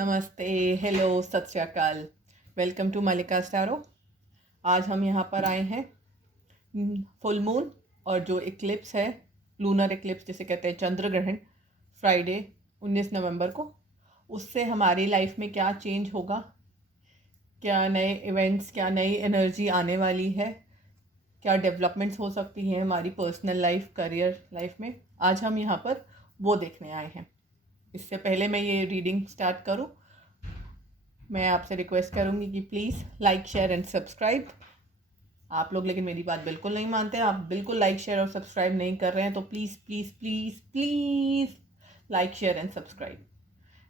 नमस्ते, हेलो, सत श्री अकाल। वेलकम टू मल्लिका स्टारो। आज हम यहाँ पर आए हैं फुल मून और जो इक्लिप्स है, लूनर इक्लिप्स जिसे कहते हैं चंद्र ग्रहण, फ्राइडे 19 नवंबर को, उससे हमारी लाइफ में क्या चेंज होगा, क्या नए इवेंट्स, क्या नई एनर्जी आने वाली है, क्या डेवलपमेंट्स हो सकती हैं हमारी पर्सनल लाइफ, करियर लाइफ में। आज हम यहाँ पर वो देखने आए हैं। इससे पहले मैं ये रीडिंग स्टार्ट करूं, मैं आपसे रिक्वेस्ट करूंगी कि please like, share and subscribe. आप लोग लेकिन मेरी बात बिल्कुल नहीं मानते, आप बिल्कुल लाइक, शेयर और सब्सक्राइब नहीं कर रहे हैं, तो please please please please like, share and subscribe.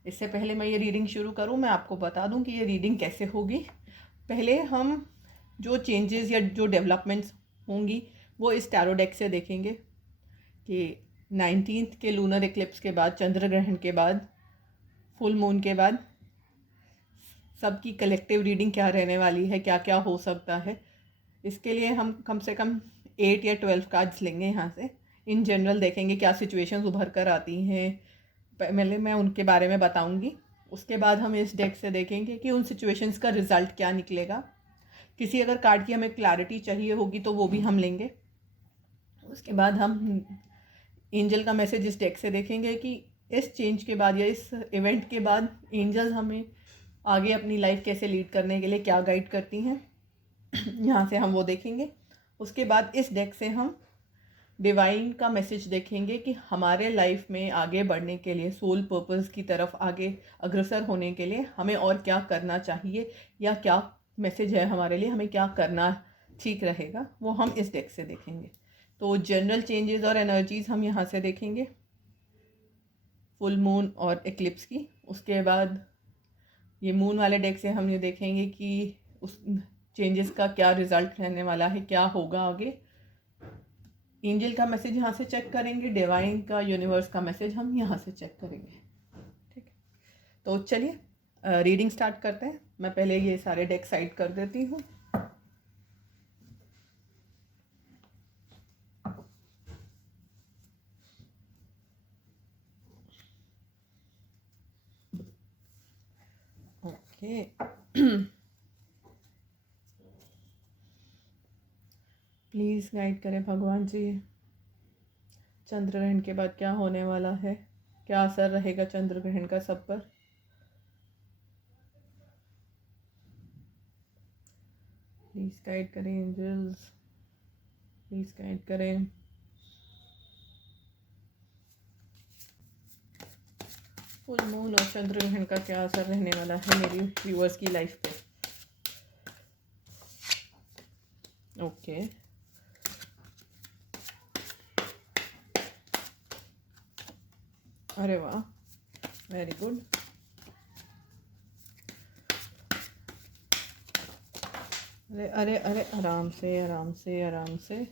इससे पहले मैं ये रीडिंग शुरू करूं, मैं आपको बता दूं कि ये रीडिंग कैसे होगी। पहले हम जो चेंजेस या जो डेवलपमेंट्स होंगी वो इस टैरो डेक से देखेंगे कि 19th के लूनर इक्लिप्स के बाद, चंद्र ग्रहण के बाद, फुल मून के बाद सबकी कलेक्टिव रीडिंग क्या रहने वाली है, क्या क्या हो सकता है। इसके लिए हम कम से कम 8 या 12 कार्ड्स लेंगे यहाँ से। इन जनरल देखेंगे क्या सिचुएशंस उभर कर आती हैं, पहले मैं उनके बारे में बताऊंगी। उसके बाद हम इस डेक से देखेंगे कि उन सिचुएशंस का रिजल्ट क्या निकलेगा। किसी अगर कार्ड की हमें क्लैरिटी चाहिए होगी तो वो भी हम लेंगे। उसके बाद हम एंजल का मैसेज इस डेक से देखेंगे कि इस चेंज के बाद या इस इवेंट के बाद एंजल्स हमें आगे अपनी लाइफ कैसे लीड करने के लिए क्या गाइड करती हैं। यहाँ से हम वो देखेंगे। उसके बाद इस डेक से हम डिवाइन का मैसेज देखेंगे कि हमारे लाइफ में आगे बढ़ने के लिए, सोल पर्पस की तरफ आगे अग्रसर होने के लिए हमें और क्या करना चाहिए, या क्या मैसेज है हमारे लिए, हमें क्या करना ठीक रहेगा, वो हम इस डेक से देखेंगे। तो जनरल चेंजेस और एनर्जीज हम यहाँ से देखेंगे फुल मून और एक्लिप्स की। उसके बाद ये मून वाले डेक से हम ये देखेंगे कि उस चेंजेस का क्या रिजल्ट रहने वाला है, क्या होगा आगे। एंजल का मैसेज यहाँ से चेक करेंगे, डिवाइन का, यूनिवर्स का मैसेज हम यहाँ से चेक करेंगे। ठीक है, तो चलिए रीडिंग स्टार्ट करते हैं। मैं पहले ये सारे डेक साइड कर देती हूँ। ओके प्लीज़ गाइड करें भगवान जी, चंद्र ग्रहण के बाद क्या होने वाला है, क्या असर रहेगा चंद्र ग्रहण का सब पर। प्लीज़ गाइड करें एंजल्स, प्लीज़ गाइड करें। फुल मून और चंद्र ग्रहण का क्या असर रहने वाला है मेरी व्यूअर्स की लाइफ पे। ओके अरे वाह, वेरी गुड। अरे अरे अरे, आराम से आराम से आराम से।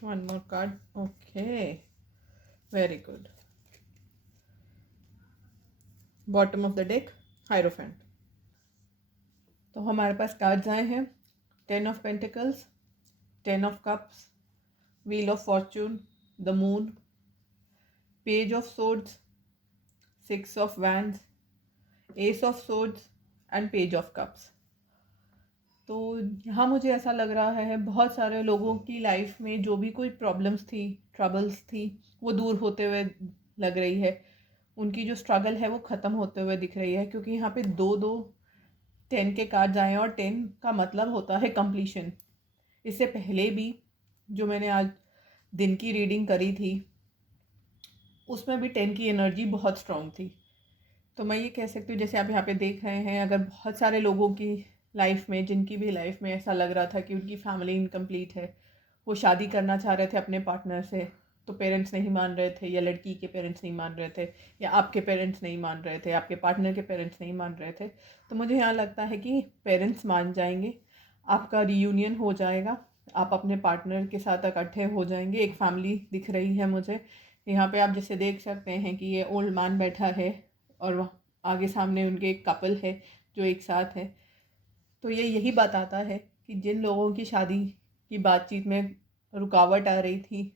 One more card. Okay, very good. Bottom of the deck, hierophant. तो हमारे पास कार्ड्स आए हैं 10 of pentacles, 10 of cups, wheel of Fortune, the moon, page of swords, 6 of wands, S of swords and page of cups. तो यहाँ मुझे ऐसा लग रहा है बहुत सारे लोगों की लाइफ में जो भी कोई प्रॉब्लम्स थी, ट्रबल्स थी, वो दूर होते हुए लग रही है। उनकी जो स्ट्रगल है वो ख़त्म होते हुए दिख रही है, क्योंकि यहाँ पे दो दो 10 के कार्ड्स आए हैं और 10 का मतलब होता है कंप्लीशन। इससे पहले भी जो मैंने आज दिन की रीडिंग करी थी उसमें भी 10 की एनर्जी बहुत स्ट्रॉन्ग थी। तो मैं ये कह सकती हूँ, जैसे आप यहाँ पे देख रहे हैं, अगर बहुत सारे लोगों की लाइफ में, जिनकी भी लाइफ में ऐसा लग रहा था कि उनकी फैमिली इनकम्प्लीट है, वो शादी करना चाह रहे थे अपने पार्टनर से, तो पेरेंट्स नहीं मान रहे थे, या लड़की के पेरेंट्स नहीं मान रहे थे, या आपके पेरेंट्स नहीं मान रहे थे, आपके पार्टनर के पेरेंट्स नहीं मान रहे थे, तो मुझे यहाँ लगता है कि पेरेंट्स मान जाएंगे, आपका रीयूनियन हो जाएगा, आप अपने पार्टनर के साथ इकट्ठे हो जाएंगे, एक फैमिली दिख रही है मुझे यहाँ पे। आप जैसे देख सकते हैं कि ये ओल्ड मैन बैठा है और आगे सामने उनके एक कपल है जो एक साथ है। तो ये यही बताता है कि जिन लोगों की शादी की बातचीत में रुकावट आ रही थी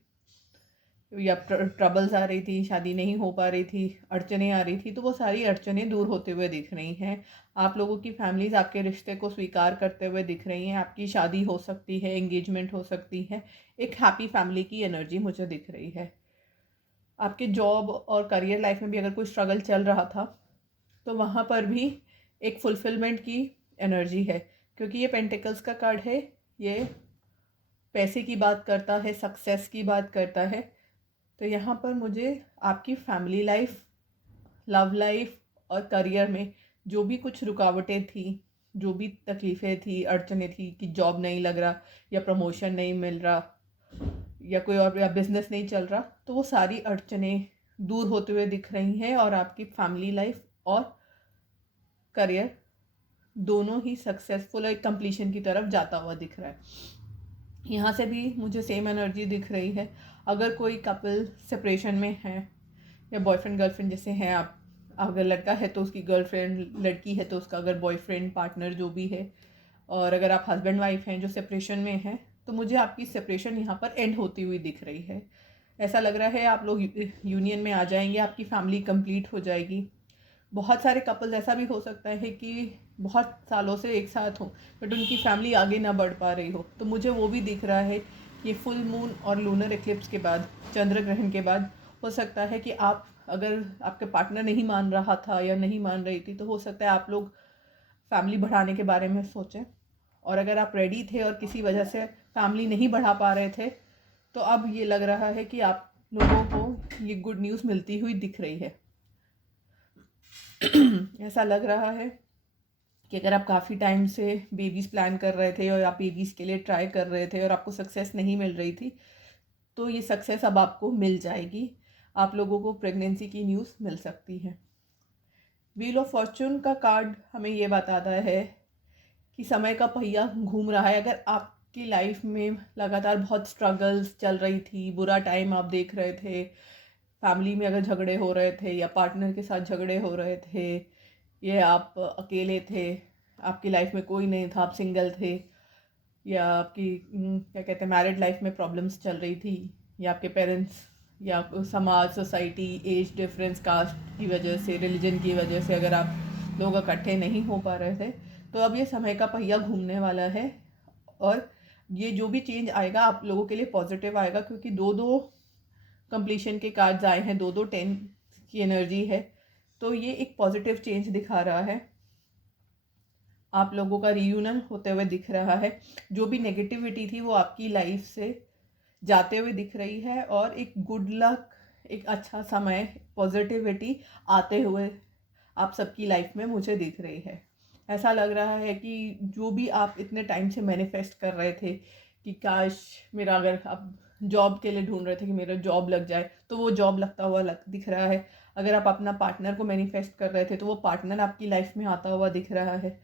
या ट्रबल्स आ रही थी, शादी नहीं हो पा रही थी, अड़चने आ रही थी, तो वो सारी अड़चने दूर होते हुए दिख रही हैं। आप लोगों की फैमिलीज़ आपके रिश्ते को स्वीकार करते हुए दिख रही हैं, आपकी शादी हो सकती है, एंगेजमेंट हो सकती है, एक हैप्पी फैमिली की एनर्जी मुझे दिख रही है। आपके जॉब और करियर लाइफ में भी अगर कोई स्ट्रगल चल रहा था तो वहाँ पर भी एक फुलफिलमेंट की एनर्जी है, क्योंकि ये पेंटिकल्स का कार्ड है, ये पैसे की बात करता है, सक्सेस की बात करता है। तो यहाँ पर मुझे आपकी फैमिली लाइफ, लव लाइफ और करियर में जो भी कुछ रुकावटें थी, जो भी तकलीफ़ें थी, अड़चनें थी कि जॉब नहीं लग रहा या प्रमोशन नहीं मिल रहा या कोई और या बिज़नेस नहीं चल रहा, तो वो सारी अड़चनें दूर होते हुए दिख रही हैं और आपकी फैमिली लाइफ और करियर दोनों ही सक्सेसफुल और एक कंप्लीशन की तरफ जाता हुआ दिख रहा है। यहाँ से भी मुझे सेम एनर्जी दिख रही है। अगर कोई कपल सेपरेशन में है या बॉयफ्रेंड गर्लफ्रेंड जैसे हैं आप, अगर लड़का है तो उसकी गर्लफ्रेंड, लड़की है तो उसका अगर बॉयफ्रेंड पार्टनर जो भी है, और अगर आप हस्बैंड वाइफ हैं जो सेपरेशन में हैं, तो मुझे आपकी सेपरेशन यहाँ पर एंड होती हुई दिख रही है। ऐसा लग रहा है आप लोग यूनियन में आ जाएंगे, आपकी फैमिली कंप्लीट हो जाएगी। बहुत सारे कपल्स ऐसा भी हो सकता है कि बहुत सालों से एक साथ हो बट उनकी फैमिली आगे ना बढ़ पा रही हो, तो मुझे वो भी दिख रहा है कि फुल मून और लूनर एक्लिप्स के बाद, चंद्र ग्रहण के बाद, हो सकता है कि आप, अगर आपके पार्टनर नहीं मान रहा था या नहीं मान रही थी, तो हो सकता है आप लोग फैमिली बढ़ाने के बारे में सोचें। और अगर आप रेडी थे और किसी वजह से फैमिली नहीं बढ़ा पा रहे थे, तो अब ये लग रहा है कि आप लोगों को ये गुड न्यूज़ मिलती हुई दिख रही है। ऐसा लग रहा है कि अगर आप काफ़ी टाइम से बेबीज़ प्लान कर रहे थे और आप बेबीज़ के लिए ट्राई कर रहे थे और आपको सक्सेस नहीं मिल रही थी, तो ये सक्सेस अब आपको मिल जाएगी। आप लोगों को प्रेगनेंसी की न्यूज़ मिल सकती है। व्हील ऑफ फॉर्चून का कार्ड हमें ये बताता है कि समय का पहिया घूम रहा है। अगर आपकी लाइफ में लगातार बहुत स्ट्रगल्स चल रही थी, बुरा टाइम आप देख रहे थे, फैमिली में अगर झगड़े हो रहे थे या पार्टनर के साथ झगड़े हो रहे थे, ये आप अकेले थे, आपकी लाइफ में कोई नहीं था, आप सिंगल थे, या आपकी क्या कहते हैं मैरिड लाइफ में प्रॉब्लम्स चल रही थी, या आपके पेरेंट्स या समाज, सोसाइटी, एज डिफरेंस, कास्ट की वजह से, रिलीजन की वजह से अगर आप लोग इकट्ठे नहीं हो पा रहे थे, तो अब ये समय का पहिया घूमने वाला है। और ये जो भी चेंज आएगा आप लोगों के लिए पॉजिटिव आएगा, क्योंकि दो दो कंप्लीशन के कार्ड्स आए हैं, दो दो 10 की एनर्जी है, तो ये एक पॉजिटिव चेंज दिखा रहा है। आप लोगों का रीयूनियन होते हुए दिख रहा है, जो भी नेगेटिविटी थी वो आपकी लाइफ से जाते हुए दिख रही है, और एक गुड लक, एक अच्छा समय, पॉजिटिविटी आते हुए आप सबकी लाइफ में मुझे दिख रही है। ऐसा लग रहा है कि जो भी आप इतने टाइम से मैनिफेस्ट कर रहे थे कि काश मेरा, अगर आप जॉब के लिए ढूंढ रहे थे कि मेरा जॉब लग जाए, तो वो जॉब लगता हुआ दिख रहा है। अगर आप अपना पार्टनर को मैनिफेस्ट कर रहे थे तो वो पार्टनर आपकी लाइफ में आता हुआ दिख रहा है।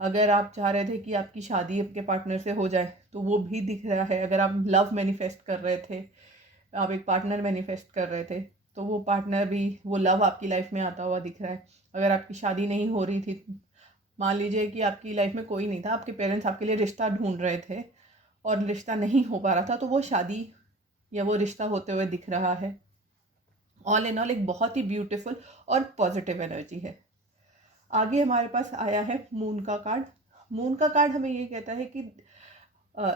अगर आप चाह रहे थे कि आपकी शादी आपके पार्टनर से हो जाए, तो वो भी दिख रहा है। अगर आप लव मैनिफेस्ट कर रहे थे, आप एक पार्टनर मैनिफेस्ट कर रहे थे, तो वो पार्टनर भी, वो लव आपकी लाइफ में आता हुआ दिख रहा है। अगर आपकी शादी नहीं हो रही थी, मान लीजिए कि आपकी लाइफ में कोई नहीं था, आपके पेरेंट्स आपके लिए रिश्ता ढूंढ रहे थे और रिश्ता नहीं हो पा रहा था, तो वो शादी या वो रिश्ता होते हुए दिख रहा है। ऑल इन ऑल एक बहुत ही ब्यूटीफुल और पॉजिटिव एनर्जी है। आगे हमारे पास आया है मून का कार्ड। मून का कार्ड हमें ये कहता है कि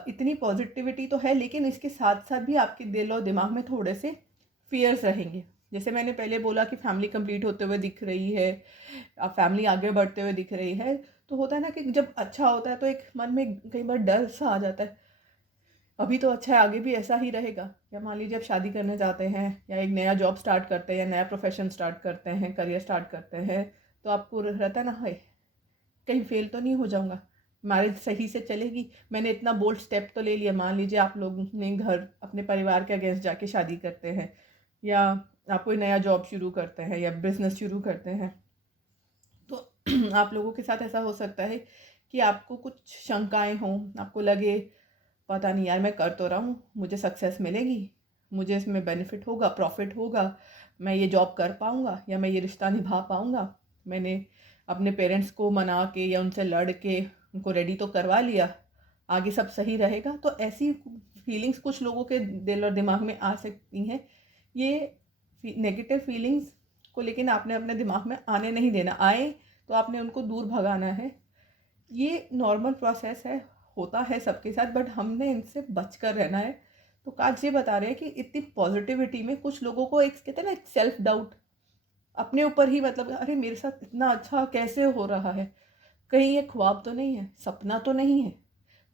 इतनी पॉजिटिविटी तो है, लेकिन इसके साथ साथ भी आपके दिल और दिमाग में थोड़े से फियर्स रहेंगे। जैसे मैंने पहले बोला कि फैमिली कंप्लीट होते हुए दिख रही है, आप फैमिली आगे बढ़ते हुए दिख रही है, तो होता है ना कि जब अच्छा होता है तो एक मन में कई बार डर सा आ जाता है, अभी तो अच्छा है, आगे भी ऐसा ही रहेगा। या मान लीजिए आप शादी करने जाते हैं या एक नया जॉब स्टार्ट करते हैं या नया प्रोफेशन स्टार्ट करते हैं, करियर स्टार्ट करते हैं, तो आपको रहता है ना, हाय कहीं फेल तो नहीं हो जाऊंगा, मैरिज सही से चलेगी? मैंने इतना बोल्ड स्टेप तो ले लिया, मान लीजिए आप लोग ने घर अपने परिवार के अगेंस्ट जाके शादी करते हैं, या आप कोई नया जॉब शुरू करते हैं या बिजनेस शुरू करते हैं, तो आप लोगों के साथ ऐसा हो सकता है कि आपको कुछ शंकाएं हों, आपको लगे पता नहीं यार मैं कर तो रहा हूँ, मुझे सक्सेस मिलेगी, मुझे इसमें बेनिफिट होगा, प्रॉफिट होगा, मैं ये जॉब कर पाऊँगा या मैं ये रिश्ता निभा पाऊँगा, मैंने अपने पेरेंट्स को मना के या उनसे लड़ के उनको रेडी तो करवा लिया, आगे सब सही रहेगा। तो ऐसी फीलिंग्स कुछ लोगों के दिल और दिमाग में आ सकती हैं। ये नेगेटिव फीलिंग्स को लेकिन आपने अपने दिमाग में आने नहीं देना, आए तो आपने उनको दूर भगाना है। ये नॉर्मल प्रोसेस है, होता है सबके साथ, बट हमने इनसे बचकर रहना है। तो काज ये बता रहे हैं कि इतनी पॉजिटिविटी में कुछ लोगों को एक कहते हैं ना, एक सेल्फ डाउट अपने ऊपर ही, मतलब अरे मेरे साथ इतना अच्छा कैसे हो रहा है, कहीं ये ख्वाब तो नहीं है, सपना तो नहीं है।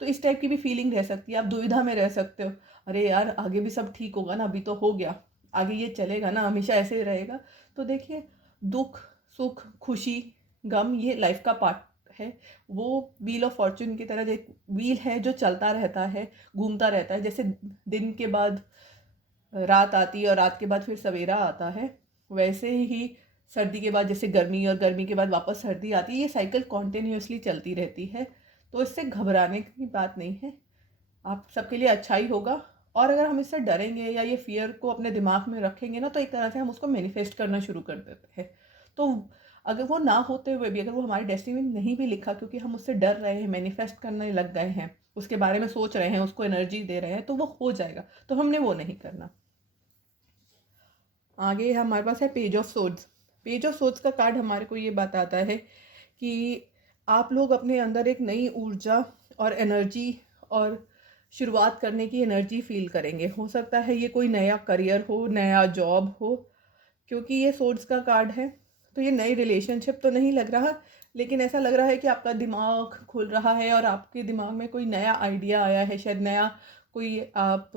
तो इस टाइप की भी फीलिंग रह सकती है, आप दुविधा में रह सकते हो, अरे यार आगे भी सब ठीक होगा ना, अभी तो हो गया, आगे ये चलेगा ना, हमेशा ऐसे ही रहेगा। तो देखिए, दुख सुख खुशी गम ये लाइफ का पार्ट है। वो व्हील ऑफ फॉर्चून की तरह एक व्हील है जो चलता रहता है, घूमता रहता है। जैसे दिन के बाद रात आती है और रात के बाद फिर सवेरा आता है, वैसे ही सर्दी के बाद जैसे गर्मी और गर्मी के बाद वापस सर्दी आती है, ये साइकिल कॉन्टिन्यूसली चलती रहती है। तो इससे घबराने की बात नहीं है, आप सबके लिए अच्छा ही होगा। और अगर हम इससे डरेंगे या ये फियर को अपने दिमाग में रखेंगे ना, तो एक तरह से हम उसको मैनिफेस्ट करना शुरू कर देते हैं। तो अगर वो ना होते हुए भी, अगर वो हमारे डेस्टिनी में नहीं भी लिखा, क्योंकि हम उससे डर रहे हैं, मैनिफेस्ट करने लग गए हैं, उसके बारे में सोच रहे हैं, उसको एनर्जी दे रहे हैं, तो वो हो जाएगा। तो हमने वो नहीं करना। आगे हमारे पास है page of swords. Page of swords का कार्ड हमारे को ये बताता है कि आप लोग अपने अंदर एक नई ऊर्जा और एनर्जी और शुरुआत करने की एनर्जी फील करेंगे। हो सकता है ये कोई नया करियर हो, नया जॉब हो, क्योंकि ये सोर्ड्स का कार्ड है। तो ये नई रिलेशनशिप तो नहीं लग रहा, लेकिन ऐसा लग रहा है कि आपका दिमाग खुल रहा है और आपके दिमाग में कोई नया आइडिया आया है, शायद नया कोई आप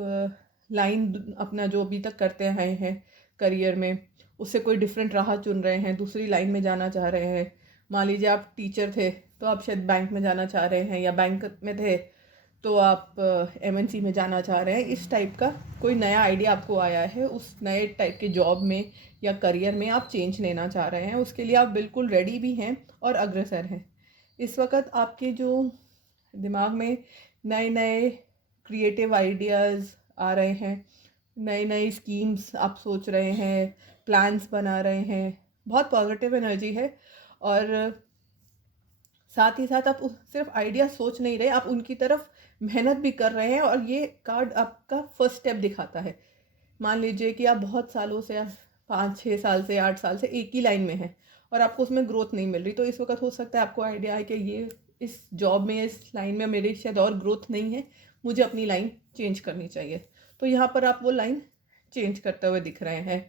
लाइन अपना जो अभी तक करते आए हैं करियर में, उससे कोई डिफरेंट राह चुन रहे हैं, दूसरी लाइन में जाना चाह रहे हैं। मान लीजिए आप टीचर थे तो आप शायद बैंक में जाना चाह रहे हैं, या बैंक में थे तो आप एमएनसी में जाना चाह रहे हैं। इस टाइप का कोई नया आइडिया आपको आया है, उस नए टाइप के जॉब में या करियर में आप चेंज लेना चाह रहे हैं, उसके लिए आप बिल्कुल रेडी भी हैं और अग्रसर हैं। इस वक्त आपके जो दिमाग में नए नए क्रिएटिव आइडियाज़ आ रहे हैं, नई नई स्कीम्स आप सोच रहे हैं, प्लान्स बना रहे हैं, बहुत पॉजिटिव एनर्जी है। और साथ ही साथ आप सिर्फ आइडिया सोच नहीं रहे, आप उनकी तरफ मेहनत भी कर रहे हैं। और ये कार्ड आपका फर्स्ट स्टेप दिखाता है। मान लीजिए कि आप बहुत सालों से, 5-6 साल से, 8 साल से एक ही लाइन में हैं और आपको उसमें ग्रोथ नहीं मिल रही, तो इस वक्त हो सकता है आपको आइडिया है कि ये इस जॉब में, इस लाइन में मेरी शायद और ग्रोथ नहीं है, मुझे अपनी लाइन चेंज करनी चाहिए। तो यहाँ पर आप वो लाइन चेंज करते हुए दिख रहे हैं।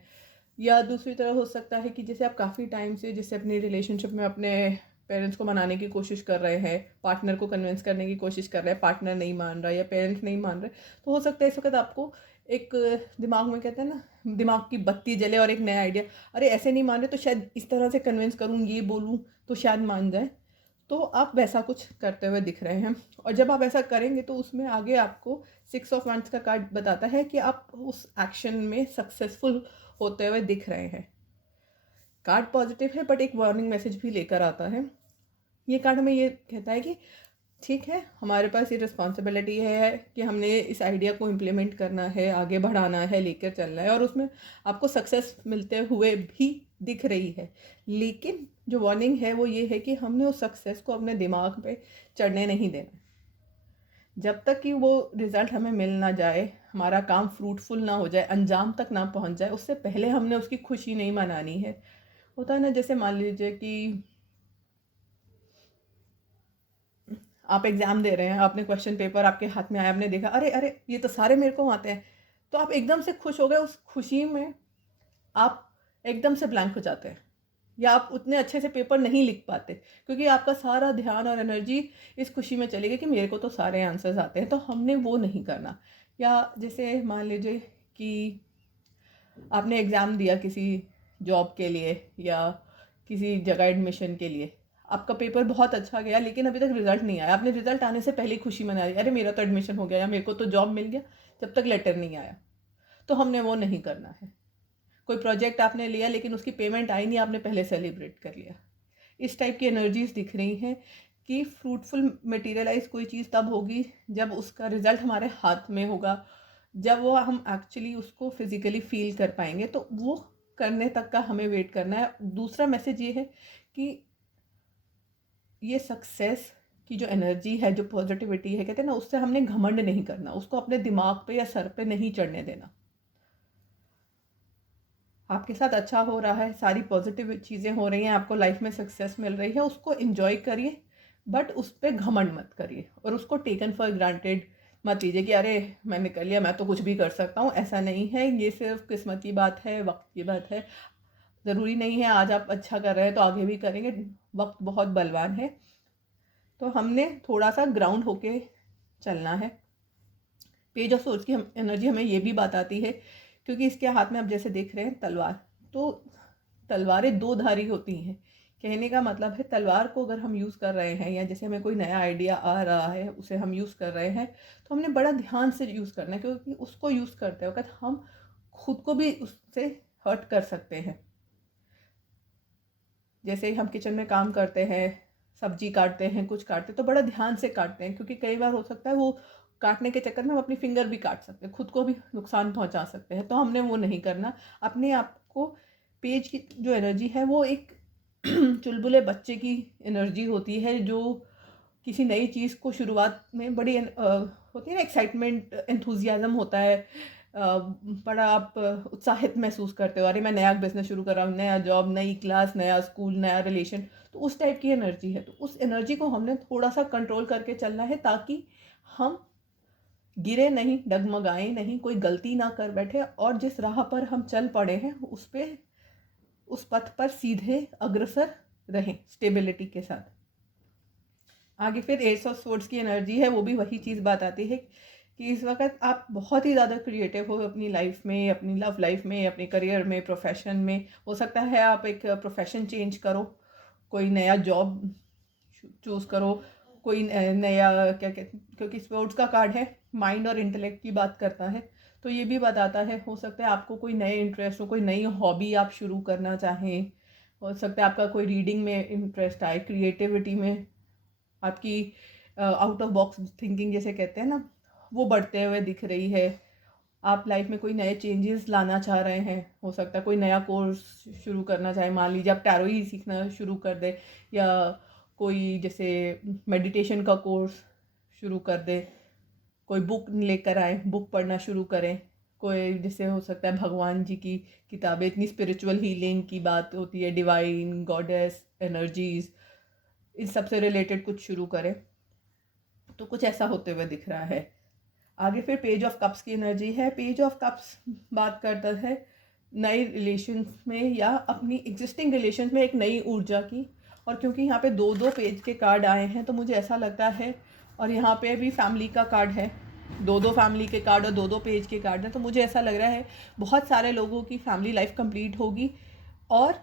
या दूसरी तरह हो सकता है कि जैसे आप काफ़ी टाइम से जैसे अपनी रिलेशनशिप में अपने पेरेंट्स को मनाने की कोशिश कर रहे हैं, पार्टनर को कन्विंस करने की कोशिश कर रहे हैं, पार्टनर नहीं मान रहा या पेरेंट्स नहीं मान रहे, तो हो सकता है इस वक्त आपको एक दिमाग में, कहते हैं ना, दिमाग की बत्ती जले और एक नया आइडिया, अरे ऐसे नहीं मान रहे तो शायद इस तरह से कन्विंस करूँ, ये बोलूँ तो शायद मान जाए। तो आप वैसा कुछ करते हुए दिख रहे हैं। और जब आप ऐसा करेंगे तो उसमें आगे आपको 6 ऑफ वांड्स का कार्ड बताता है कि आप उस एक्शन में सक्सेसफुल होते हुए दिख रहे हैं। कार्ड पॉजिटिव है, बट एक वार्निंग मैसेज भी लेकर आता है। ये कार्ड हमें ये कहता है कि ठीक है, हमारे पास ये रिस्पॉन्सिबिलिटी है कि हमने इस आइडिया को इम्प्लीमेंट करना है, आगे बढ़ाना है, लेकर चलना है, और उसमें आपको सक्सेस मिलते हुए भी दिख रही है। लेकिन जो वार्निंग है वो ये है कि हमने उस सक्सेस को अपने दिमाग पे चढ़ने नहीं देना। जब तक कि वो रिज़ल्ट हमें मिल ना जाए, हमारा काम फ्रूटफुल ना हो जाए, अंजाम तक ना पहुंच जाए, उससे पहले हमने उसकी खुशी नहीं मनानी है। होता है ना, जैसे मान लीजिए कि आप एग्ज़ाम दे रहे हैं, आपने क्वेश्चन पेपर आपके हाथ में आया, आपने देखा अरे अरे ये तो सारे मेरे को आते हैं, तो आप एकदम से खुश हो गए, उस खुशी में आप एकदम से ब्लैंक हो जाते हैं, या आप उतने अच्छे से पेपर नहीं लिख पाते, क्योंकि आपका सारा ध्यान और एनर्जी इस खुशी में चली गई कि मेरे को तो सारे आंसर्स आते हैं। तो हमने वो नहीं करना। या जैसे मान लीजिए कि आपने एग्ज़ाम दिया किसी जॉब के लिए या किसी जगह एडमिशन के लिए, आपका पेपर बहुत अच्छा गया लेकिन अभी तक रिजल्ट नहीं आया, आपने रिजल्ट आने से पहले ही खुशी मना ली, अरे मेरा तो एडमिशन हो गया या मेरे को तो जॉब मिल गया, जब तक लेटर नहीं आया। तो हमने वो नहीं करना है। कोई प्रोजेक्ट आपने लिया लेकिन उसकी पेमेंट आई नहीं, आपने पहले सेलिब्रेट कर लिया। इस टाइप की एनर्जीज दिख रही हैं कि फ्रूटफुल मटेरियलाइज कोई चीज़ तब होगी जब उसका रिजल्ट हमारे हाथ में होगा, जब वो हम एक्चुअली उसको फिजिकली फील कर पाएंगे। तो वो करने तक का हमें वेट करना है। दूसरा मैसेज ये है कि ये सक्सेस की जो एनर्जी है, जो पॉजिटिविटी है, कहते हैं ना, उससे हमने घमंड नहीं करना, उसको अपने दिमाग पे या सर पे नहीं चढ़ने देना। आपके साथ अच्छा हो रहा है, सारी पॉजिटिव चीज़ें हो रही हैं, आपको लाइफ में सक्सेस मिल रही है, उसको एंजॉय करिए, बट उस पर घमंड मत करिए और उसको टेकन फॉर ग्रांटेड मत लीजिए कि अरे मैंने कर लिया, मैं तो कुछ भी कर सकता हूँ। ऐसा नहीं है, ये सिर्फ किस्मत की बात है, वक्त की बात है। ज़रूरी नहीं है आज आप अच्छा कर रहे हैं तो आगे भी करेंगे, वक्त बहुत बलवान है। तो हमने थोड़ा सा ग्राउंड होके चलना है। पेज ऑफ सोर्स की एनर्जी हमें ये भी बताती है, क्योंकि इसके हाथ में आप जैसे देख रहे हैं तलवार, तो तलवारें दो धारी होती हैं। कहने का मतलब है तलवार को अगर हम यूज़ कर रहे हैं या जैसे हमें कोई नया आइडिया आ रहा है उसे हम यूज़ कर रहे हैं, तो हमने बड़ा ध्यान से यूज़ करना है, क्योंकि उसको यूज़ करते वक्त हम खुद को भी उससे हर्ट कर सकते हैं। जैसे हम किचन में काम करते हैं, सब्जी काटते हैं, कुछ काटते हैं, तो बड़ा ध्यान से काटते हैं, क्योंकि कई बार हो सकता है वो काटने के चक्कर में हम अपनी फिंगर भी काट सकते हैं, खुद को भी नुकसान पहुंचा सकते हैं। तो हमने वो नहीं करना। अपने आप को, पेज की जो एनर्जी है वो एक चुलबुले बच्चे की एनर्जी होती है, जो किसी नई चीज़ को शुरुआत में बड़ी होती है ना, एक्साइटमेंट, एंथुजियाज्म होता है, बड़ा आप उत्साहित महसूस करते हो, अरे मैं नया बिजनेस शुरू कर रहा हूँ, नया जॉब, नई क्लास, नया स्कूल, नया रिलेशन। तो उस टाइप की एनर्जी है। तो उस एनर्जी को हमने थोड़ा सा कंट्रोल करके चलना है, ताकि हम गिरे नहीं, डगमगाए नहीं, कोई गलती ना कर बैठे, और जिस राह पर हम चल पड़े हैं उस पथ पर सीधे अग्रसर रहें स्टेबिलिटी के साथ। आगे फिर एस ऑफ सोर्ड्स की एनर्जी है, वो भी वही चीज़ बात आती है कि इस वक्त आप बहुत ही ज़्यादा क्रिएटिव हो अपनी लाइफ में, अपनी लव लाइफ में, अपने करियर में, प्रोफेशन में। हो सकता है आप एक प्रोफेशन चेंज करो, कोई नया जॉब चूज़ करो, कोई नया क्या कहते, क्योंकि स्पोर्ट्स का कार्ड है, माइंड और इंटेलेक्ट की बात करता है। तो ये भी बताता है, हो सकता है आपको कोई नए इंटरेस्ट हो, कोई नई हॉबी आप शुरू करना चाहें। हो सकता है आपका कोई रीडिंग में इंटरेस्ट आए, क्रिएटिविटी में आपकी आउट ऑफ बॉक्स थिंकिंग जैसे कहते हैं ना, वो बढ़ते हुए दिख रही है। आप लाइफ में कोई नए चेंजेस लाना चाह रहे हैं, हो सकता है कोई नया कोर्स शुरू करना चाहे, मान लीजिए आप टैरो ही सीखना शुरू कर दे, या कोई जैसे मेडिटेशन का कोर्स शुरू कर दे, कोई बुक लेकर आए, बुक पढ़ना शुरू करें। कोई जैसे हो सकता है भगवान जी की किताबें, इतनी स्पिरिचुअल हीलिंग की बात होती है, डिवाइन गॉडेस एनर्जीज, इन सब से रिलेटेड कुछ शुरू करें। तो कुछ ऐसा होते हुए दिख रहा है। आगे फिर पेज ऑफ कप्स की एनर्जी है। पेज ऑफ कप्स बात करता है नए रिलेशंस में या अपनी एग्जिस्टिंग रिलेशंस में एक नई ऊर्जा की। और क्योंकि यहाँ पे दो दो पेज के कार्ड आए हैं, तो मुझे ऐसा लगता है, और यहाँ पे भी फैमिली का कार्ड है, दो दो फैमिली के कार्ड और दो दो पेज के कार्ड हैं, तो मुझे ऐसा लग रहा है बहुत सारे लोगों की फैमिली लाइफ कंप्लीट होगी, और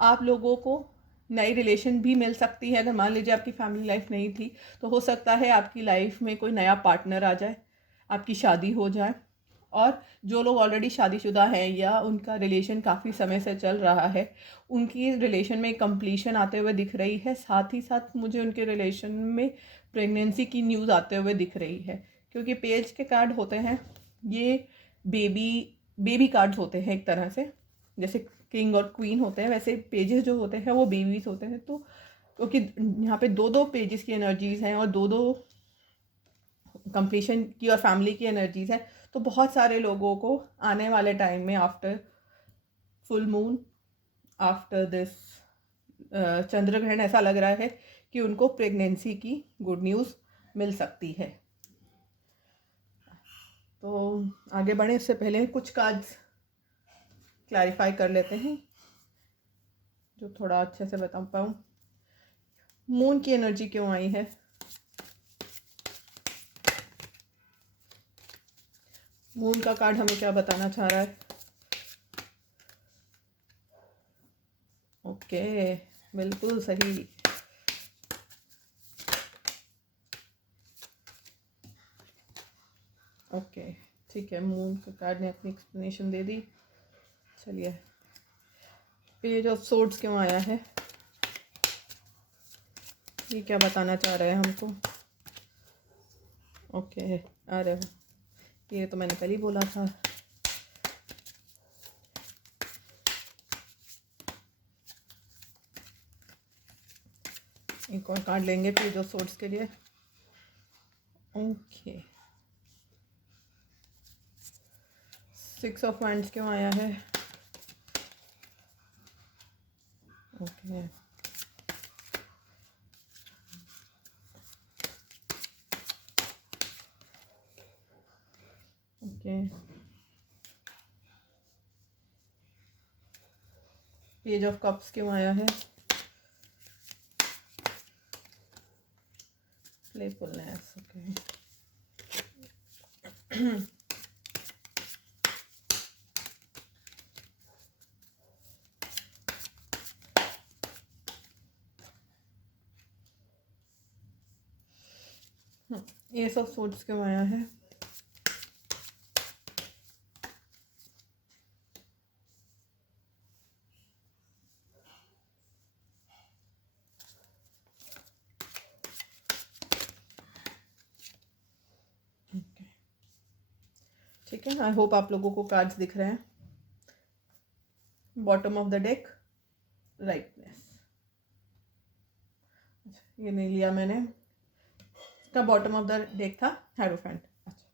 आप लोगों को नई रिलेशन भी मिल सकती है। अगर मान लीजिए आपकी फैमिली लाइफ नहीं थी, तो हो सकता है आपकी लाइफ में कोई नया पार्टनर आ जाए, आपकी शादी हो जाए। और जो लोग ऑलरेडी शादीशुदा हैं या उनका रिलेशन काफ़ी समय से चल रहा है, उनकी रिलेशन में कंप्लीशन आते हुए दिख रही है। साथ ही साथ मुझे उनके रिलेशन में प्रेगनेंसी की न्यूज़ आते हुए दिख रही है, क्योंकि पेज के कार्ड होते हैं ये बेबी कार्ड्स होते हैं एक तरह से। जैसे किंग और क्वीन होते हैं, वैसे पेजेस जो होते हैं वो बेबीज होते हैं। तो क्योंकि यहाँ पे दो दो पेजेस की एनर्जीज हैं और दो दो कंप्लीशन की और फैमिली की एनर्जीज है, तो बहुत सारे लोगों को आने वाले टाइम में, after full moon, after this चंद्र ग्रहण, ऐसा लग रहा है कि उनको प्रेगनेंसी की गुड न्यूज़ मिल सकती है। तो आगे बढ़े इससे पहले कुछ कार्ड्स क्लैरिफाई कर लेते हैं, जो थोड़ा अच्छे से बता पाऊँ। मून की एनर्जी क्यों आई है? मून का कार्ड हमें क्या बताना चाह रहा है? ओके, बिल्कुल सही। ओके, ठीक है, मून के कार्ड ने अपनी एक्सप्लेनेशन दे दी। चलिए, पेज ऑफ सोर्ड्स क्यों आया है, ये क्या बताना चाह रहे हैं हमको। ओके, अरे ये तो मैंने पहले ही बोला था। एक और कार्ड लेंगे पेज ऑफ सोर्ड्स के लिए। ओके, 6 ऑफ वांड्स क्यों आया है। Okay, okay, page of cups क्यों आया है। Playfulness, okay. S of swords क्यों आया है। ठीक है, आई होप आप लोगों को कार्ड्स दिख रहे हैं। Bottom of the deck rightness, ये नहीं लिया मैंने, इसका बॉटम ऑफ द डेक था हेरोफेंट। अच्छा,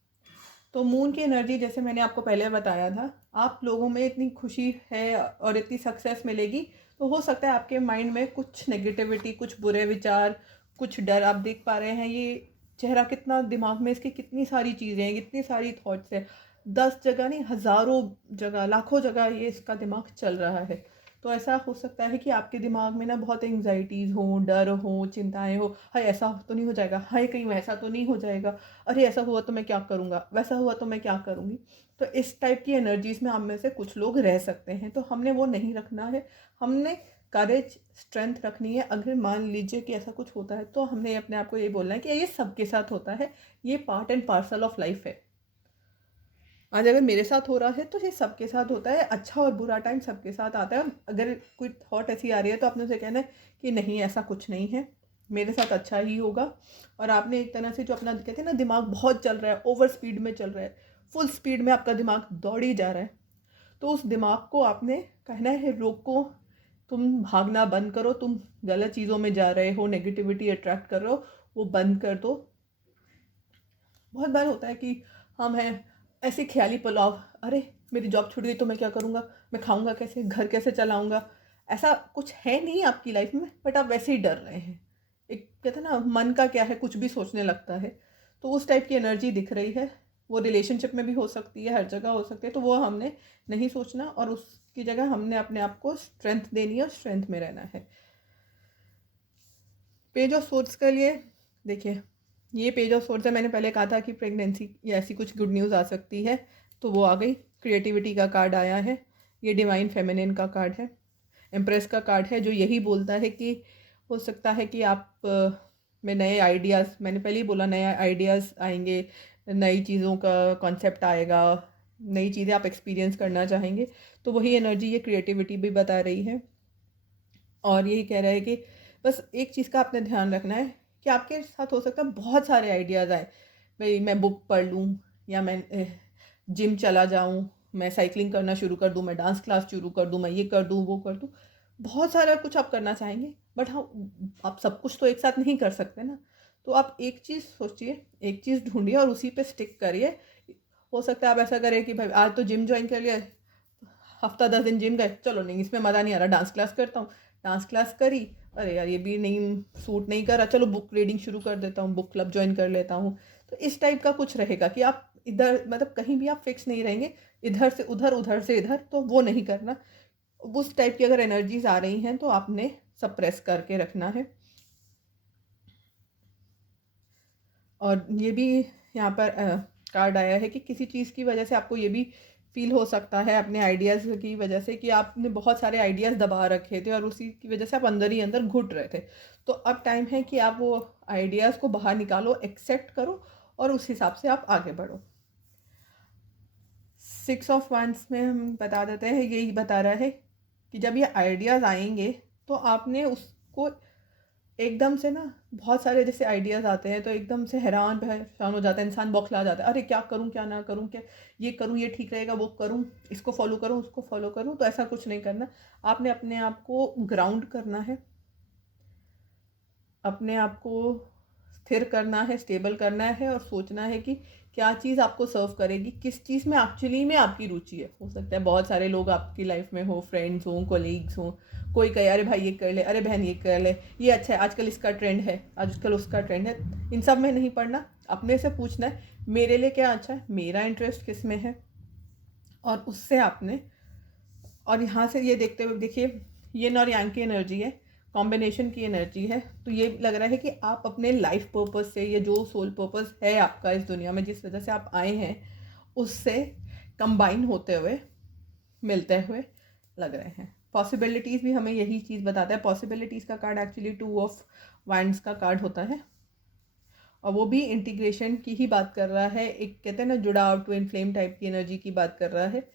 तो मून की एनर्जी जैसे मैंने आपको पहले बताया था, आप लोगों में इतनी खुशी है और इतनी सक्सेस मिलेगी तो हो सकता है आपके माइंड में कुछ नेगेटिविटी, कुछ बुरे विचार, कुछ डर, आप देख पा रहे हैं ये चेहरा कितना, दिमाग में इसकी कितनी सारी चीज़ें हैं, कितनी सारी थॉट्स हैं, 10 जगह नहीं, हज़ारों जगह, लाखों जगह ये इसका दिमाग चल रहा है। तो ऐसा हो सकता है कि आपके दिमाग में ना बहुत एंग्जाइटीज़ हों, डर हो, चिंताएं हो, हाय ऐसा तो नहीं हो जाएगा, हाय कहीं वैसा तो नहीं हो जाएगा, अरे ऐसा हुआ तो मैं क्या करूँगा, वैसा हुआ तो मैं क्या करूँगी। तो इस टाइप की एनर्जीज़ में हम में से कुछ लोग रह सकते हैं, तो हमने वो नहीं रखना है। हमने करेज, स्ट्रेंथ रखनी है। अगर मान लीजिए कि ऐसा कुछ होता है तो हमने अपने आप को ये बोलना है कि ये सबके साथ होता है, ये part and parcel of life है। आज अगर मेरे साथ हो रहा है तो ये सबके साथ होता है, अच्छा और बुरा टाइम सबके साथ आता है। अगर कोई थॉट ऐसी आ रही है तो आपने उसे कहना है कि नहीं ऐसा कुछ नहीं है, मेरे साथ अच्छा ही होगा। और आपने एक तरह से जो अपना कहते हैं ना, दिमाग बहुत चल रहा है, ओवर स्पीड में चल रहा है, फुल स्पीड में आपका दिमाग दौड़ ही जा रहा है, तो उस दिमाग को आपने कहना है रोको, तुम भागना बंद करो, तुम गलत चीज़ों में जा रहे हो, नेगेटिविटी अट्रैक्ट कर रहे हो, वो बंद कर दो। बहुत बार होता है कि हम हैं ऐसे ख्याली पुलाव, अरे मेरी जॉब छूट गई तो मैं क्या करूँगा, मैं खाऊंगा कैसे, घर कैसे चलाऊंगा। ऐसा कुछ है नहीं आपकी लाइफ में, बट आप वैसे ही डर रहे हैं। एक कहते हैं ना, मन का क्या है, कुछ भी सोचने लगता है। तो उस टाइप की एनर्जी दिख रही है, वो रिलेशनशिप में भी हो सकती है, हर जगह हो सकती है। तो वो हमने नहीं सोचना और उसकी जगह हमने अपने आप को स्ट्रेंथ देनी है और स्ट्रेंथ में रहना है। पेज ऑफ सोर्ड्स के लिए देखिए, ये पेज ऑफ सोर्ड्स है। मैंने पहले कहा था कि प्रेगनेंसी या ऐसी कुछ गुड न्यूज़ आ सकती है, तो वो आ गई। क्रिएटिविटी का कार्ड आया है, ये डिवाइन फेमिनिन का कार्ड है। एम्प्रेस का कार्ड है, जो यही बोलता है कि हो सकता है कि आप में नए आइडियाज़, मैंने पहले ही बोला नए आइडियाज़ आएंगे, नई चीज़ों का कॉन्सेप्ट आएगा, नई चीज़ें आप एक्सपीरियंस करना चाहेंगे। तो वही एनर्जी ये क्रिएटिविटी भी बता रही है। और यही कह रहा है कि बस एक चीज़ का आपने ध्यान रखना है कि आपके साथ हो सकता है बहुत सारे आइडियाज़ आए, भाई मैं बुक पढ़ लूँ, या मैं जिम चला जाऊँ, मैं साइकिलिंग करना शुरू कर दूँ, मैं डांस क्लास शुरू कर दूँ, मैं ये कर दूँ, वो कर दूँ। बहुत सारा कुछ आप करना चाहेंगे, बट हाँ, आप सब कुछ तो एक साथ नहीं कर सकते ना। तो आप एक चीज़ सोचिए, एक चीज़ ढूंढिए और उसी पे स्टिक करिए। हो सकता है आप ऐसा करें कि भाई आज तो जिम ज्वाइन कर लिया, हफ्ता 10 दिन जिम गए, चलो नहीं इसमें मज़ा नहीं आ रहा, डांस क्लास करता हूँ। डांस क्लास करी, अरे यार ये भी नहीं सूट नहीं कर रहा, चलो बुक रीडिंग शुरू कर देता हूँ, बुक क्लब ज्वाइन कर लेता हूँ। तो इस टाइप का कुछ रहेगा कि आप इधर, मतलब कहीं भी आप फिक्स नहीं रहेंगे, इधर से उधर, उधर से इधर, तो वो नहीं करना। उस टाइप की अगर एनर्जीज आ रही हैं तो आपने सप्रेस करके रखना है। और ये भी यहाँ पर कार्ड आया है कि किसी चीज़ की वजह से आपको ये भी फील हो सकता है अपने आइडियाज़ की वजह से कि आपने बहुत सारे आइडियाज़ दबा रखे थे और उसी की वजह से आप अंदर ही अंदर घुट रहे थे। तो अब टाइम है कि आप वो आइडियाज़ को बाहर निकालो, एक्सेप्ट करो और उस हिसाब से आप आगे बढ़ो। सिक्स ऑफ वंस में हम बता देते हैं, यही बता रहा है कि जब ये आइडियाज़ आएंगे तो आपने उसको एकदम से ना, बहुत सारे जैसे आइडियाज़ आते हैं तो एकदम से हैरान परेशान हो जाता है इंसान, बौखला जाता है, अरे क्या करूं क्या ना करूं, क्या ये करूं ये ठीक रहेगा, वो करूं, इसको फॉलो करूं उसको फॉलो करूं। तो ऐसा कुछ नहीं करना। आपने अपने आप को ग्राउंड करना है, अपने आप को स्थिर करना है, स्टेबल करना है और सोचना है कि क्या चीज़ आपको सर्व करेगी, किस चीज़ में एक्चुअली में आपकी रुचि है। हो सकता है बहुत सारे लोग आपकी लाइफ में हो, फ्रेंड्स हों, कोलीग्स हों, कोई कहे अरे भाई ये कर ले, अरे बहन ये कर ले, ये अच्छा है, आजकल इसका ट्रेंड है, आजकल उसका ट्रेंड है। इन सब में नहीं पड़ना, अपने से पूछना है मेरे लिए क्या अच्छा है, मेरा इंटरेस्ट किस में है, और उससे आपने, और यहाँ से ये देखते हुए देखिए, यिन और यांग की एनर्जी है, कॉम्बिनेशन की एनर्जी है। तो ये लग रहा है कि आप अपने लाइफ पर्पस से, ये जो सोल पर्पस है आपका इस दुनिया में, जिस वजह से आप आए हैं, उससे कंबाइन होते हुए, मिलते हुए लग रहे हैं। पॉसिबिलिटीज़ भी हमें यही चीज़ बताता है। पॉसिबिलिटीज़ का कार्ड एक्चुअली 2 ऑफ वाइंड्स का कार्ड होता है, और वो भी इंटीग्रेशन की ही बात कर रहा है। एक कहते हैं ना जुड़ाव, ट्विन फ्लेम टाइप की एनर्जी की बात कर रहा है।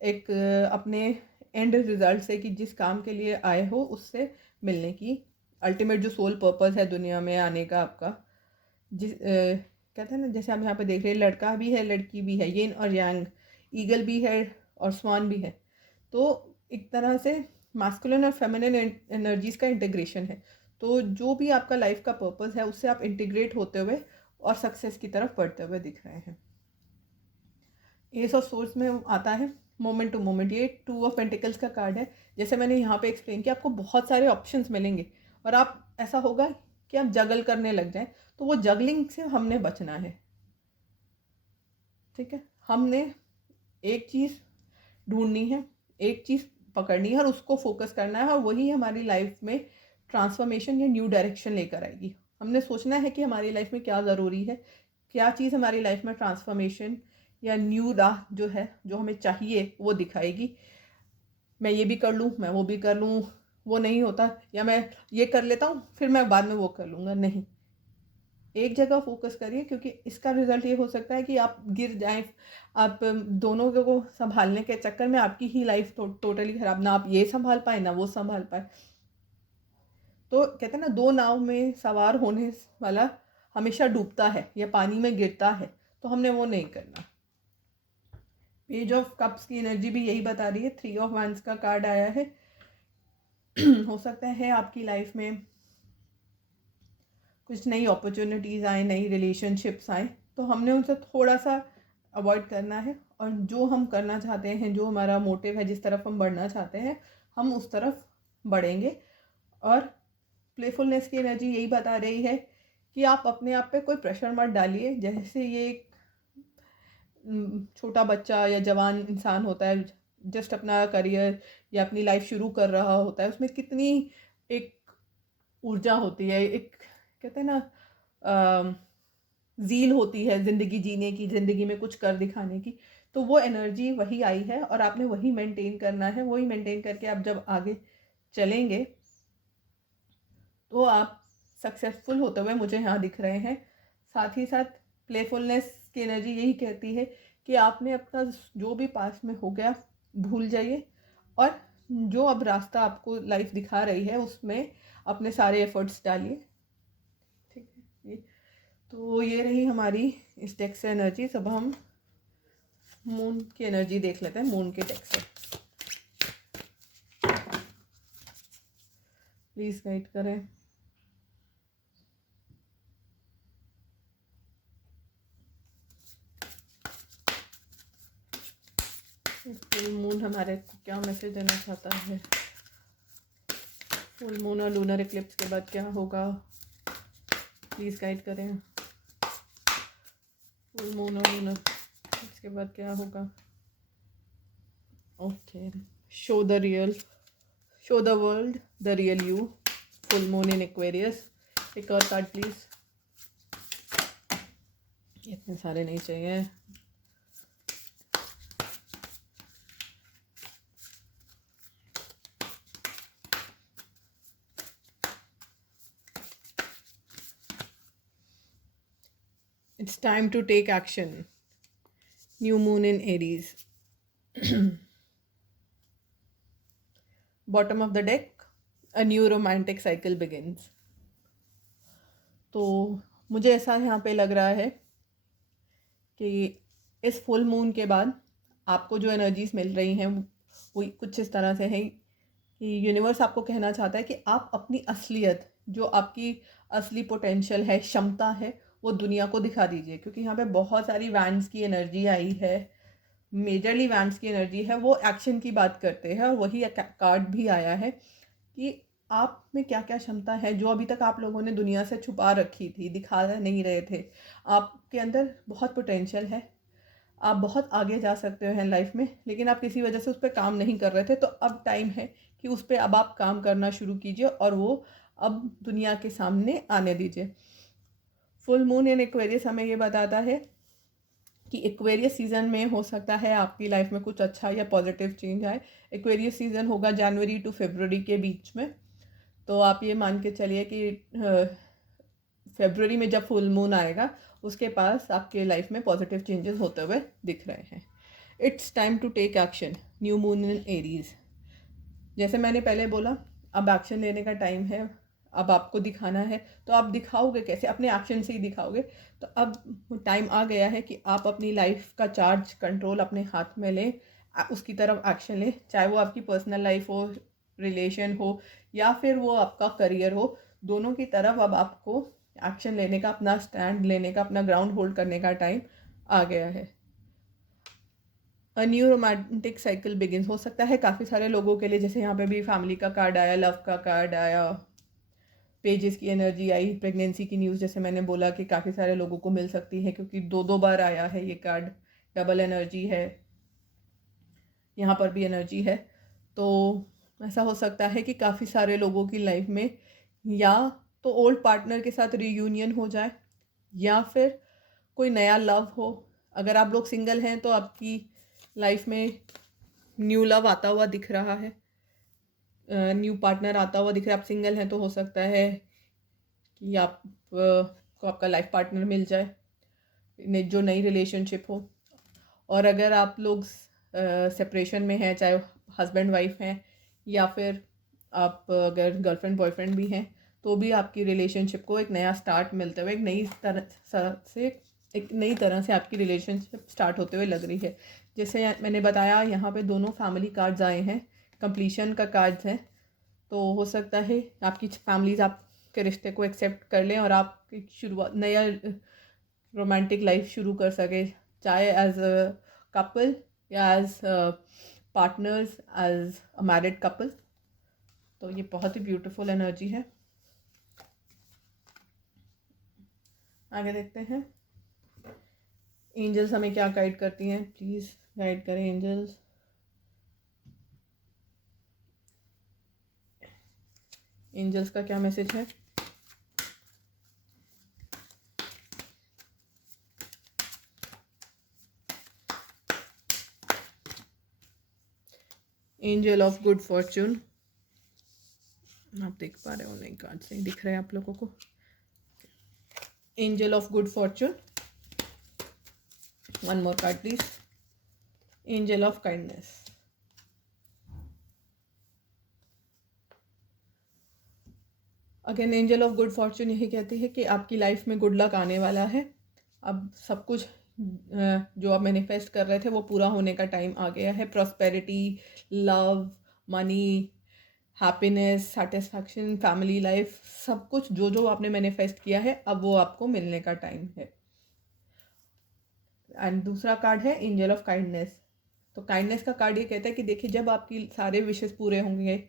एक अपने एंड रिजल्ट से, कि जिस काम के लिए आए हो उससे मिलने की, अल्टीमेट जो सोल पर्पस है दुनिया में आने का आपका, जिस कहते हैं ना, जैसे हम यहाँ पे देख रहे हैं, लड़का भी है लड़की भी है, यिन और यांग, ईगल भी है और स्वान भी है। तो एक तरह से मास्कुलिन और फेमिनिन एनर्जीज का इंटीग्रेशन है। तो जो भी आपका लाइफ का पर्पस है उससे आप इंटीग्रेट होते हुए और सक्सेस की तरफ बढ़ते हुए दिख रहे हैं। एस ऑफ सोर्स में आता है मोमेंट टू मोमेंट। ये 2 ऑफ पेंटिकल्स का कार्ड है। जैसे मैंने यहाँ पे एक्सप्लेन किया, आपको बहुत सारे ऑप्शंस मिलेंगे और आप, ऐसा होगा कि आप जगल करने लग जाएं। तो वो जगलिंग से हमने बचना है, ठीक है। हमने एक चीज़ ढूंढनी है, एक चीज़ पकड़नी है और उसको फोकस करना है, और वही हमारी लाइफ में ट्रांसफॉर्मेशन या न्यू डायरेक्शन लेकर आएगी। हमने सोचना है कि हमारी लाइफ में क्या ज़रूरी है, क्या चीज़ हमारी लाइफ में ट्रांसफॉर्मेशन या न्यू राह जो है, जो हमें चाहिए, वो दिखाएगी। मैं ये भी कर लूँ, मैं वो भी कर लूँ, वो नहीं होता, या मैं ये कर लेता हूँ फिर मैं बाद में वो कर लूँगा, नहीं। एक जगह फोकस करिए, क्योंकि इसका रिजल्ट ये हो सकता है कि आप गिर जाएं, आप दोनों को संभालने के चक्कर में आपकी ही लाइफ टोटली खराब, ना आप ये संभाल पाए ना वो संभाल पाए। तो कहते हैं ना, 2 नाव में सवार होने वाला हमेशा डूबता है या पानी में गिरता है, तो हमने वो नहीं करना। पेज ऑफ कप्स की एनर्जी भी यही बता रही है। 3 ऑफ वंस का कार्ड आया है। हो सकता है आपकी लाइफ में कुछ नई अपॉर्चुनिटीज़ आए, नई रिलेशनशिप्स आए, तो हमने उनसे थोड़ा सा अवॉइड करना है, और जो हम करना चाहते हैं, जो हमारा मोटिव है, जिस तरफ हम बढ़ना चाहते हैं, हम उस तरफ बढ़ेंगे। और प्लेफुलनेस की एनर्जी यही बता रही है कि आप अपने आप पे कोई प्रेशर मत डालिए। जैसे ये छोटा बच्चा या जवान इंसान होता है, जस्ट अपना करियर या अपनी लाइफ शुरू कर रहा होता है, उसमें कितनी एक ऊर्जा होती है, एक कहते हैं ना ज़ील होती है ज़िंदगी जीने की, ज़िंदगी में कुछ कर दिखाने की। तो वो एनर्जी वही आई है और आपने वही मेंटेन करना है। वही मेंटेन करके आप जब आगे चलेंगे तो आप सक्सेसफुल होते हुए मुझे यहाँ दिख रहे हैं। साथ ही साथ प्लेफुलनेस की एनर्जी यही कहती है कि आपने अपना जो भी पास में हो गया भूल जाइए, और जो अब रास्ता आपको लाइफ दिखा रही है उसमें अपने सारे एफर्ट्स डालिए, ठीक है। तो ये रही हमारी इस डेक से एनर्जी। अब हम मून की एनर्जी देख लेते हैं, मून के डेक से। प्लीज़ गाइड करें। फुल मून हमारे को क्या मैसेज देना चाहता है? फुल मून और लूनर इक्लिप्स के बाद क्या होगा? प्लीज़ गाइड करें। फुल मून और लूनर इक्लिप्स के बाद क्या होगा? Okay, show the world the real you. Full moon in Aquarius. एक और कार्ड प्लीज़। इतने सारे नहीं चाहिए। It's time to take action. New moon in Aries. Bottom of the deck, a new romantic cycle begins. तो मुझे ऐसा यहाँ पे लग रहा है कि इस फुल मून के बाद आपको जो एनर्जीज मिल रही हैं वो कुछ इस तरह से है कि यूनिवर्स आपको कहना चाहता है कि आप अपनी असलियत, जो आपकी असली पोटेंशियल है, क्षमता है, वो दुनिया को दिखा दीजिए। क्योंकि यहाँ पे बहुत सारी वैंड्स की एनर्जी आई है, मेजरली वैंड्स की एनर्जी है, वो एक्शन की बात करते हैं। और वही कार्ड भी आया है कि आप में क्या क्या क्षमता है जो अभी तक आप लोगों ने दुनिया से छुपा रखी थी, दिखा नहीं रहे थे। आपके अंदर बहुत पोटेंशियल है, आप बहुत आगे जा सकते हैं लाइफ में, लेकिन आप किसी वजह से उस पर काम नहीं कर रहे थे। तो अब टाइम है कि उस पर अब आप काम करना शुरू कीजिए और वो अब दुनिया के सामने आने दीजिए। फुल मून इन एक्वेरियस हमें ये बताता है कि एक्वेरियस सीज़न में हो सकता है आपकी लाइफ में कुछ अच्छा या पॉजिटिव चेंज आए। एक्वेरियस सीज़न होगा जनवरी टू फरवरी के बीच में। तो आप ये मान के चलिए कि फरवरी में जब फुल मून आएगा उसके पास आपके लाइफ में पॉजिटिव चेंजेस होते हुए दिख रहे हैं। It's time to take action, new moon in Aries. जैसे मैंने पहले बोला, अब एक्शन लेने का टाइम है। अब आपको दिखाना है, तो आप दिखाओगे कैसे? अपने एक्शन से ही दिखाओगे। तो अब टाइम आ गया है कि आप अपनी लाइफ का चार्ज, कंट्रोल अपने हाथ में लें, उसकी तरफ एक्शन लें। चाहे वो आपकी पर्सनल लाइफ हो, रिलेशन हो, या फिर वो आपका करियर हो, दोनों की तरफ अब आपको एक्शन लेने का, अपना स्टैंड लेने का, अपना ग्राउंड होल्ड करने का टाइम आ गया है। A new romantic cycle begins हो सकता है काफ़ी सारे लोगों के लिए। जैसे यहाँ पे भी फैमिली का कार्ड आया, लव का कार्ड आया, पेजेस की एनर्जी आई, प्रेगनेंसी की न्यूज़ जैसे मैंने बोला कि काफ़ी सारे लोगों को मिल सकती है, क्योंकि दो दो बार आया है ये कार्ड। डबल एनर्जी है, यहाँ पर भी एनर्जी है। तो ऐसा हो सकता है कि काफ़ी सारे लोगों की लाइफ में या तो ओल्ड पार्टनर के साथ रीयूनियन हो जाए, या फिर कोई नया लव हो। अगर आप लोग सिंगल हैं तो आपकी लाइफ में न्यू लव आता हुआ दिख रहा है, न्यू पार्टनर आता हुआ दिख रहा है। आप सिंगल हैं तो हो सकता है कि आप को आपका लाइफ पार्टनर मिल जाए, जो नई रिलेशनशिप हो। और अगर आप लोग सेपरेशन में हैं, चाहे हस्बैंड वाइफ हैं, या फिर आप अगर गर्लफ्रेंड बॉयफ्रेंड भी हैं, तो भी आपकी रिलेशनशिप को एक नया स्टार्ट मिलते हुए, एक नई तरह से आपकी रिलेशनशिप स्टार्ट होते हुए लग रही है। जैसे मैंने बताया, यहाँ पे दोनों फैमिली कार्ड्स आए हैं, कंप्लीशन का कार्ड्स हैं। तो हो सकता है आपकी फैमिलीज आपके रिश्ते को एक्सेप्ट कर लें और आप शुरुआत नया रोमांटिक लाइफ शुरू कर सके, चाहे एज अ कपल या as partners, as a married couple. तो ये बहुत ही ब्यूटीफुल एनर्जी है। आगे देखते हैं एंजल्स हमें क्या गाइड करती हैं। प्लीज़ गाइड करें एंजल्स। एंजल्स का क्या मैसेज है? एंजल ऑफ गुड फॉर्चून, आप देख पा रहे हो, नहीं कार्ड से दिख रहे हैं आप लोगों को। Angel of good Fortune, one more card please. Angel of kindness. Again angel of good Fortune यही कहती है कि आपकी लाइफ में गुड लक आने वाला है। अब सब कुछ जो आप मैनिफेस्ट कर रहे थे वो पूरा होने का टाइम आ गया है। Prosperity, love, money, happiness, satisfaction, family life, सब कुछ जो जो आपने मैनिफेस्ट किया है अब वो आपको मिलने का टाइम है। एंड दूसरा कार्ड है एंजल ऑफ काइंडनेस। तो काइंडनेस का कार्ड ये कहता है कि देखिए, जब आपकी सारे विशेस पूरे होंगे,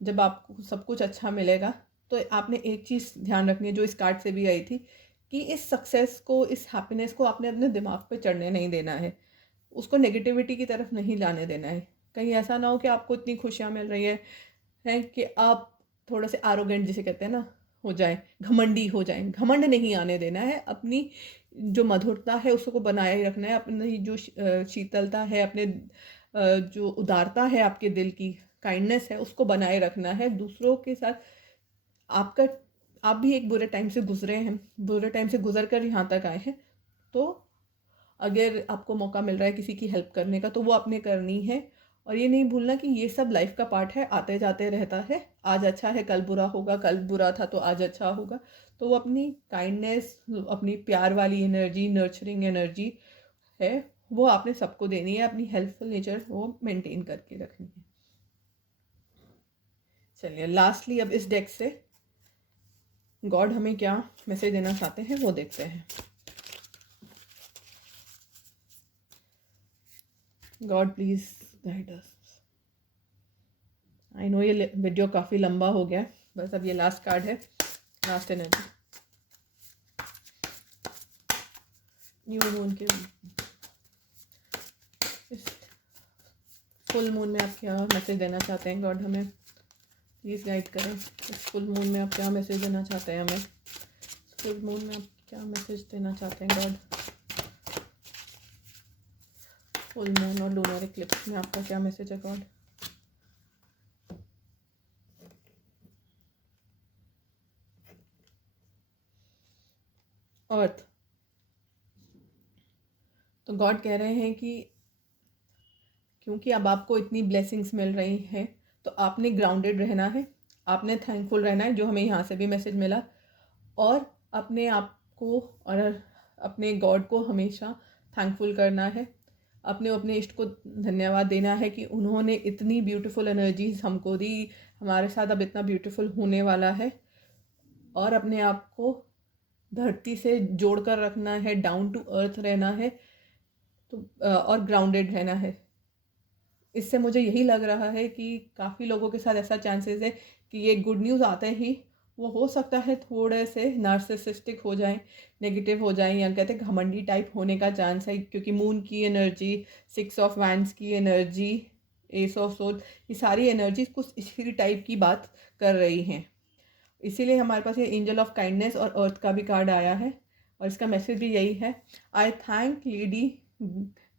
जब आपको सब कुछ अच्छा मिलेगा, तो आपने एक चीज़ ध्यान रखनी है जो इस कार्ड से भी आई थी, कि इस सक्सेस को, इस हैप्पीनेस को आपने अपने दिमाग पे चढ़ने नहीं देना है, उसको नेगेटिविटी की तरफ नहीं लाने देना है। कहीं ऐसा ना हो कि आपको इतनी खुशियाँ मिल रही है कि आप थोड़ा से आरोगेंट, जिसे कहते हैं ना, हो जाए, घमंडी हो जाए। घमंड नहीं आने देना है, अपनी जो मधुरता है उसको बनाए रखना है, अपनी जो शीतलता है, अपने जो उदारता है आपके दिल की, काइंडनेस है, उसको बनाए रखना है दूसरों के साथ। आपका आप भी एक बुरे टाइम से गुजरे हैं, बुरे टाइम से गुजर कर यहाँ तक आए हैं, तो अगर आपको मौका मिल रहा है किसी की हेल्प करने का तो वो आपने करनी है। और ये नहीं भूलना कि ये सब लाइफ का पार्ट है, आते जाते रहता है। आज अच्छा है कल बुरा होगा, कल बुरा था तो आज अच्छा होगा। तो वो अपनी काइंडनेस, अपनी प्यार वाली एनर्जी, नर्चरिंग एनर्जी है, वो आपने सबको देनी है। अपनी हेल्पफुल नेचर वो मेंटेन करके रखनी है। चलिए लास्टली अब इस डेक से गॉड हमें क्या मैसेज देना चाहते हैं वो देखते हैं। God please guide us. I know ये वीडियो काफ़ी लंबा हो गया, बस अब ये लास्ट कार्ड है, लास्ट एनर्जी। न्यू मून के इस फुल मून में आप क्या मैसेज देना चाहते हैं गॉड हमें? प्लीज़ गाइड करें। इस फुल मून में आप क्या मैसेज देना चाहते हैं हमें? इस फुल मून में आप क्या मैसेज देना चाहते हैं गॉड? फुल मून और लूनर इक्लिप्स में आपका क्या मैसेज है गॉड? अर्थ। तो गॉड कह रहे हैं कि क्योंकि अब आपको इतनी ब्लेसिंग्स मिल रही हैं तो आपने ग्राउंडेड रहना है, आपने थैंकफुल रहना है, जो हमें यहाँ से भी मैसेज मिला। और अपने आप को और अपने गॉड को हमेशा थैंकफुल करना है। अपने इष्ट को धन्यवाद देना है कि उन्होंने इतनी ब्यूटीफुल एनर्जीज हमको दी, हमारे साथ अब इतना ब्यूटीफुल होने वाला है। और अपने आप को धरती से जोड़ कर रखना है, डाउन टू अर्थ रहना है, तो और ग्राउंडेड रहना है। इससे मुझे यही लग रहा है कि काफ़ी लोगों के साथ ऐसा चांसेस है कि ये गुड न्यूज़ आते ही वो हो सकता है थोड़े से नार्सिसिस्टिक हो जाएं, नेगेटिव हो जाएं, या कहते हैं घमंडी टाइप होने का चांस है। क्योंकि मून की एनर्जी, 6 ऑफ वैंड्स की एनर्जी, एस ऑफ सोर्ड, ये सारी एनर्जी कुछ इसी टाइप की बात कर रही हैं। इसीलिए हमारे पास ये एंजल ऑफ काइंडनेस और अर्थ का भी कार्ड आया है, और इसका मैसेज भी यही है, I thank Lady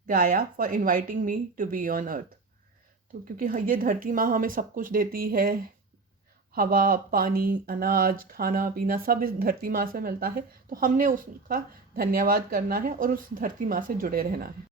Gaga for inviting me to be on earth. तो क्योंकि ये धरती माँ हमें सब कुछ देती है, हवा, पानी, अनाज, खाना पीना सब इस धरती माँ से मिलता है, तो हमने उसका धन्यवाद करना है और उस धरती माँ से जुड़े रहना है।